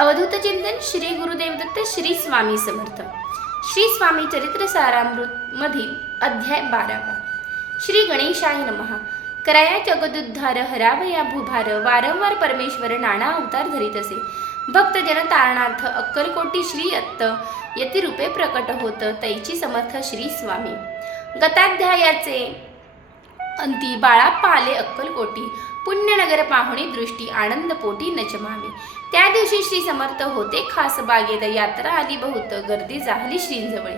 अवधूत चिंतन श्री गुरुदेव दत्त श्री स्वामी समर्थ श्री स्वामी चरित्र सारामृत मधील अध्याय 12 श्री गणेशाय नमः। कराया जगदुद्धार हरावया भूभार वारंवार परमेश्वर नाना अवतार धरीत असे। भक्त जन तारणार्थ अक्कलकोटी श्री अत्त यतिरूपे प्रकट होत तैची समर्थ श्री स्वामी। गताध्यायाचे अंती बाळाप्पा आले अक्कलकोटी पुण्यनगर पाहुणी दृष्टी आनंद पोटी नचमावे। त्या दिवशी श्री समर्थ होते खास बागेत यात्रा आली बहुत गर्दी जाहली श्रींजवळे।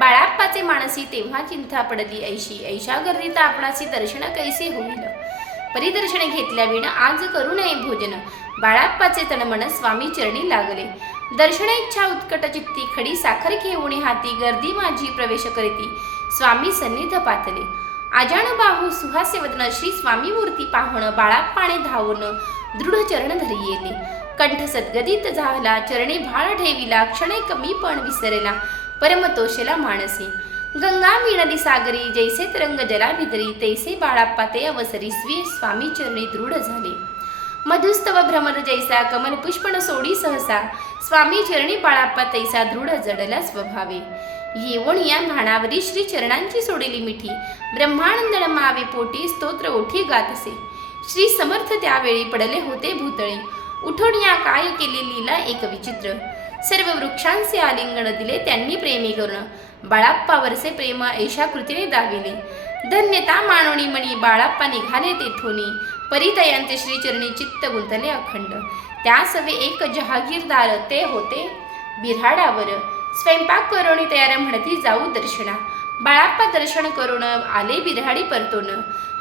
बाळाप्पाचे मानसी तेव्हा चिंता पडली ऐशी ऐशा गर्दीत आपणासी दर्शन कैसे होईल। परिदर्शन घेतल्या विण आज करू नये भोजन बाळाप्पाचे तनमन स्वामी चरणी लागले। दर्शन इच्छा उत्कट चित्ती खडी साखर घेऊन हाती गर्दी माझी प्रवेश करीती स्वामी सन्निध पातले। आजाण बाहू सुहास्य वदन श्री स्वामी मूर्ती पाहून बाळाप्पाने धावून दृढ चरण धरी येले। कंठ सद्गदित झाला चरणी भाळ ठेविला क्षणे कमी पण विसरला परमतोषेला मानसी। गंगा मिळाली सागरी जैसे तरंग जला भितरी तैसे बाळाप्पा ते अवसरी स्वी स्वामी चरणी दृढ झाले। मधुस्तव भ्रमर जैसा कमल पुष्पण सोडी सहसा स्वामी चरणी बाळाप्पा तैसा दृढ जडला स्वभावे। येवण या भाणावरी श्री चरणांची सोडली मिठी ब्रह्मानंद मावे पोटी स्तोत्र ओठी गात असे। श्री समर्थ त्यावेळी पडले होते भूतळे उठून या काय केली लीला एक विचित्र। सर्व वृक्षांचे आलिंगन दिले त्यांनी प्रेमी करून बाळाप्पावरचे प्रेम ऐशा कृतीने दाविले। धन्यता मानोणी मणी बाळाप्पा निघाले तेथोनी परितयांचे श्रीचरणी चित्त गुंतले अखंड। त्या सवे एक जहागीरदार ते होते बिऱ्हाडावर स्वयंपाक करून तयार म्हणती जाऊ दर्शना। बाळाप्पा दर्शन करून आले बिऱ्हाडी परतून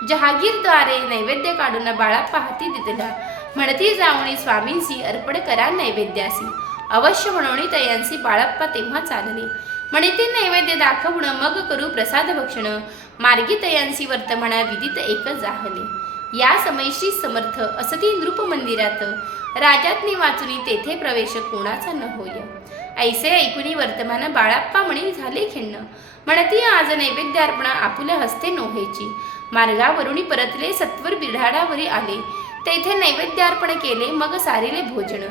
जहागीरद्वारे नैवेद्य काढून बाळाप्पा हाती दिला म्हणती जाऊनी स्वामींसी अर्पण करा नैवेद्यासी। अवश्य म्हणून तयांसी बाळाप्पा तेव्हा चालले म्हणे ते नैवेद्य दाखवून मग करू प्रसाद भक्षण मार्गी तयांसी वर्तमाना विदित एक जाहले। या समय श्री समर्थ असती नृप मंदिरात राजातनी वाचुनी तेथे प्रवेश कोणाचा न होय। ऐसे ऐकुनी वर्तमान बाळाप्पा म्हणी झाले खिन्न म्हणती आज नैवेद्यार्पण आपुल्या हस्ते नोहेची। मार्गावरुनी परतले सत्वर बिऱ्हाडावरी आले तेथे नैवेद्यार्पण केले मग सारिले भोजन।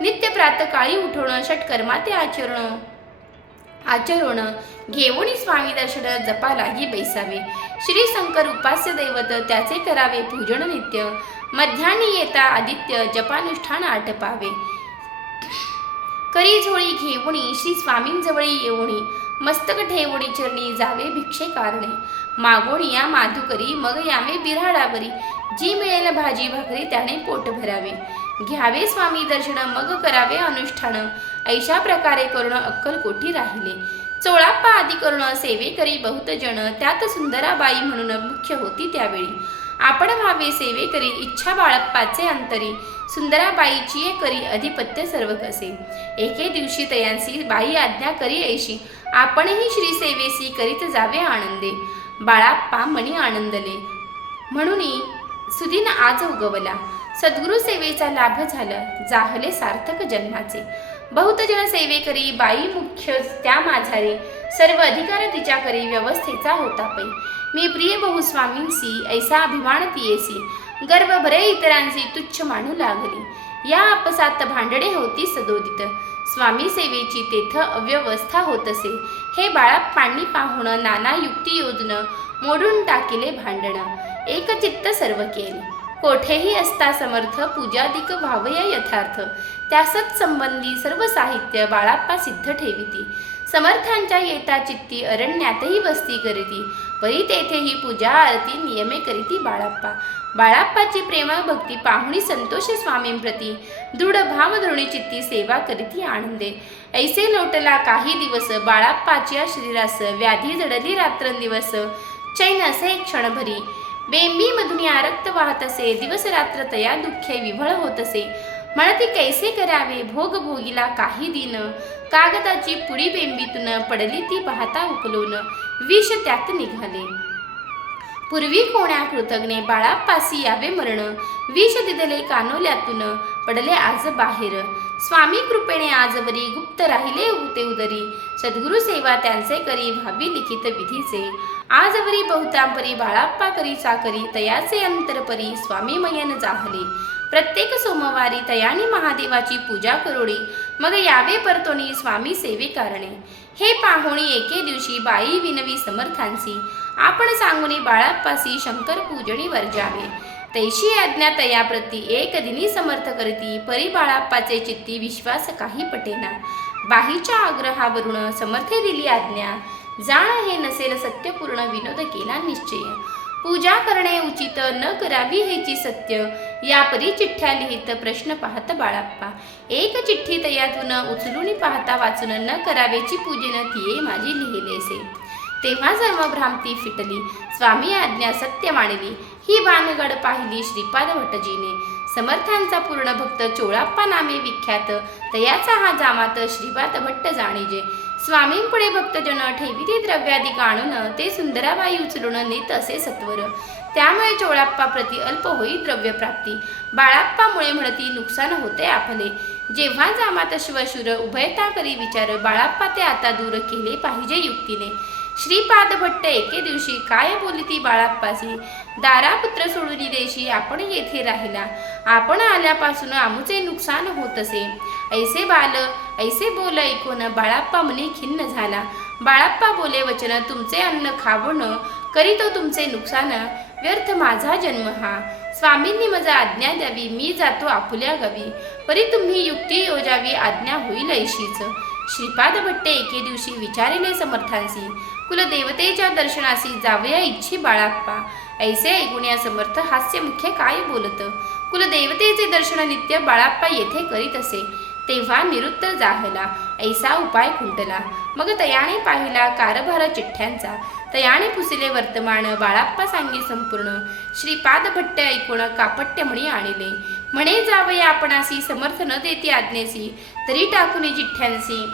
नित्य प्रातकाळी उठवण षटकर्मा ते आचरण घेऊन स्वामी दर्शन जपालाही बैसावे। श्री शंकर उपास्य दैवत त्याचे करावे पूजन नित्य मध्यान्ही येता आदित्य जपानुष्ठान आटपावे। करी झोळी घेऊणी श्री स्वामींजवळी येऊणी मस्तक ठेवणी चरणी जावे भिक्षे कारणे। मागोणी या माधुकरी मग यावे बिऱ्हाडावरी जी मिळेल भाजी भाकरी त्याने पोट भरावे। घ्यावे स्वामी दर्शन मग करावे अनुष्ठान ऐशा प्रकारे करून अक्कलकोटी राहिले। चोळाप्पा आदी करून सेवे करी बहुत जण त्यात सुंदराबाई म्हणून मुख्य होती त्यावेळी। आपण व्हावे सेवे करी इच्छा बाळप्पाचे अंतरी सुंदराबाईची करी अधिपत्य सर्व कसे। एके दिवशी तयांसी बाई आज्ञा करी ऐशी आपणही श्री सेवेसी करीत जावे आनंदे। बाळाप्पा मनी आनंदले म्हणून सुदिन आज उगवला सद्गुरु सेवेचा लाभ झाला जाहले सार्थक जन्माचे। बहुत जन सेवे करी बाई मुख्य त्या माझारे सर्व अधिकार तिच्या करी व्यवस्थेचा होता पै। मी प्रिय बहु स्वामींसी ऐसा अभिमान तियेसी गर्व भरे इतरांची तुच्छ मानू लागली। या आपसात भांडणे होती सदोदित स्वामी सेवेची तेथ अव्यवस्था होत असे। हे बाळाप्पांनी पाहून नाना युक्ती योजन मोडून टाकिले भांडण एक चित्त सर्व केले। कोठेही असता समर्थ पूजादिक व्हावया यथार्थ त्यासत संबंधी सर्व साहित्य बाळाप्पा सिद्ध ठेविती। समर्थांच्या येता चित्ती अरण्यातही वस्ती करीती परी तेथेही पूजा आरती नियमे करीती बाळाप्पा। बाळाप्पाची प्रेम भक्ती पाहुणी संतोष स्वामींप्रती दृढ भाव धृणी चित्ती सेवा करीती आनंदे। ऐसे लोटला काही दिवस बाळाप्पाच्या शरीरास व्याधी जडली रात्रंदिवस चैन असे क्षणभरी बेंबी मधुनिया रक्त वाहत असे दिवस रात्र तया दुःखे विव्हळ होत असे। म्हणती कैसे करावे भोग भोगीला काही दिन कागदाची पुडी बेंबीतून पडली ती पाहता उकलून विष त्यात निघाले। पूर्वी कोण्या कृतज्ञे बाळाप्पासी यावे मरण विष दिदले कानोल्यातून पडले आज बाहेर। स्वामी कृपेने आजवरी गुप्त राहिले होते उदरी सद्गुरु सेवा त्यांचे करी व्हावी लिखित विधीचे। आजवरी बहुतांपरी बाळाप्पा करी चाकरी तयाचे अंतरपरी स्वामी मयन जाहले। प्रत्येक सोमवारी तयानी महादेवाची पूजा करोडी, मग यावे परतोनी स्वामी सेवे कारणे. हे पाहुणी एके दिवशी बाई विनवी समर्थांसी, आपण सांगुनी बाळाप्पासी शंकर पूजनी वर्जावे. तैशी आज्ञा तयाप्रती एक दिनी समर्थ करती, परी बाळाप्पाचे चित्ती विश्वास काही पटेना. बाहीच्या आग्रहावरून समर्थे दिली आज्ञा, जाण हे नसेल सत्यपूर्ण विनोद केला निश्चय. पूजा करणे उचित न करावी हेची सत्य, या परी चिठ्ठ्या लिहित प्रश्न पाहत बाळाप्पा. एक चिठ्ठी तयातून उचलून पाहता वाचून, न करावेची पूजन तिये माझी लिहिलेसे. तेव्हा सर्व भ्रांती फिटली, स्वामी आज्ञा सत्य मानली. ही भानगड पाहिली श्रीपाद भटजीने. समर्थांचा पूर्ण भक्त चोळाप्पा नामे विख्यात, तयाचा हा जामात श्रीपाद भट्ट जाणीजे. स्वामींपुढे भक्तजन ठेविती द्रव्याधिक आणून, ते सुंदराबाई उचलून नेत असे सत्वर. त्यामुळे चोळाप्पा प्रति अल्प होई द्रव्यप्राप्ती. बाळाप्पामुळे म्हणती नुकसान होते आपले. जेव्हा जामात शिवशूर उभयता करी विचार, बाळाप्पा ते आता दूर केले पाहिजे युक्तीने. श्रीपाद भट्ट एके दिवशी काय बोलिती बाळाप्पासी, दारा पुत्र सोडून देशी आपण येथे राहिला. आपण आल्यापासून आमुचे नुकसान होत असे. ऐसे बोल ऐकून बाळाप्पा मनी खिन्न झाला. बाळाप्पा बोले वचन, तुमचे अन्न खावून करीतो तुमचे नुकसान, व्यर्थ माझा जन्म हा. स्वामींनी माझा आज्ञा द्यावी, मी जातो आपुल्या गावी. परी तुम्ही युक्ती योजावी, आज्ञा होईल ऐशीच. श्रीपाद भट्टे एके दिवशी विचारिले समर्थांसी, कुलदेवतेच्या दर्शनासी जावया इच्छी बाळाप्पा. ऐसे ऐकून या समर्थ हास्य मुख्य काय बोलत. कुलदेवतेचे दर्शन नित्य बाळाप्पा येथे करीत असे. तेव्हा निरुत्तर जाहला, ऐसा उपाय खुंटला. मग तयाने पाहिला कारभार चिठ्ठ्यांचा, तयाने पुसिले वर्तमान, बाळाप्पा सांगी संपूर्ण. श्रीपाद भट्ट ऐकून कापट्य म्हणी आणले, म्हणे जावये आपणासी, समर्थ न देती आज्ञेसी, तरी टाकुनी चिठ्ठ्यांसी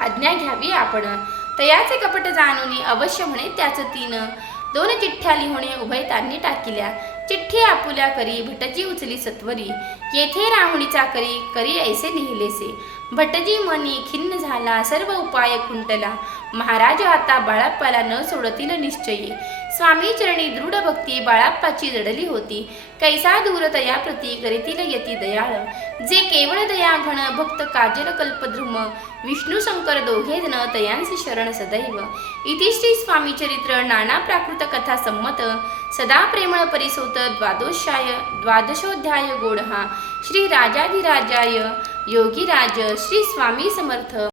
आज्ञा घ्यावी आपण. तयाचे कपट जाणून अवश्य म्हणे त्याच तीन, दोन चिठ्ठ्या लिहुणे उभयतांनी टाकिल्या. चिठ्ठी आपुल्या करी भटजी उचली सत्वरी, येथे राहुणीचा करी ऐसे लिहिलेसे. भटजी मनी खिन्न झाला, सर्व उपाय खुंटला. महाराज आता बाळाप्पाला न सोडतील निश्चयी. स्वामी चरणी दृढ भक्ती बाळाप्पाची जडली होती. कैसा दूर तयाप्रती करीतील यती दयाळ, जे केवळ दया घन भक्त काजल कल्पद्रुम. विष्णू शंकर दोघे जन तयांसी शरण सदैव. इति श्री स्वामी चरित्र नाना प्राकृत कथा संमत, सदा प्रेमळ परिसोत द्वादशोध्याय गोड हा. श्री राजाधिराजाय योगीराज श्री स्वामी समर्थ.